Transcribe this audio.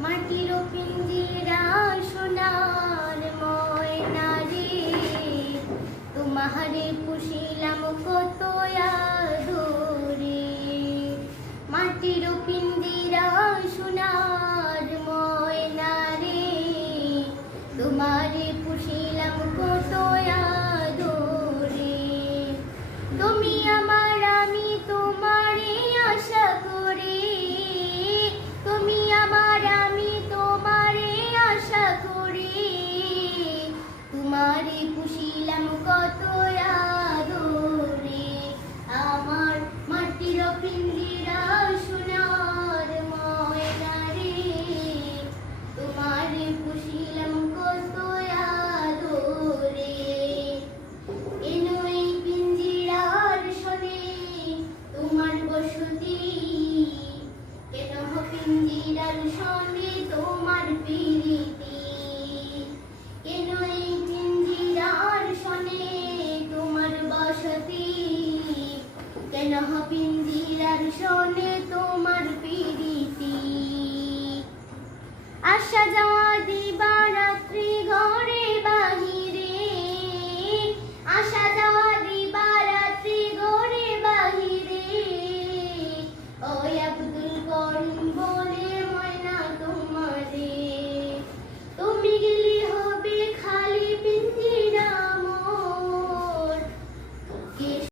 মাটির পিঞ্জিরা সোনার ময়না রে, তোমারে পুষিলাম কত আদরে। মাটির পিঞ্জিরা সোনার ময়না রে, তোমারে পুষিলাম কত আদরে। তুমি আমার, আমি তোমারে আশা করি, তুমি আমার, আমি তোমারে আশা করি। তোমারে পুষিলাম কত আদরে। আমার মাটির পিঞ্জিরা সোনার ময়না রে, তোমারে পুষিলাম কত আদরে। এনো এই পিঞ্জিরার শোনে তোমার বসতি, কেন পিঞ্জিরার শোনে তোমার প্রীতি। কেন এই পিঞ্জিরার শোনে তোমার বসতি, কেন পিঞ্জিরার শোনে তোমার প্রীতি। আসা যাওয়া দিবা রাত্রি ঘর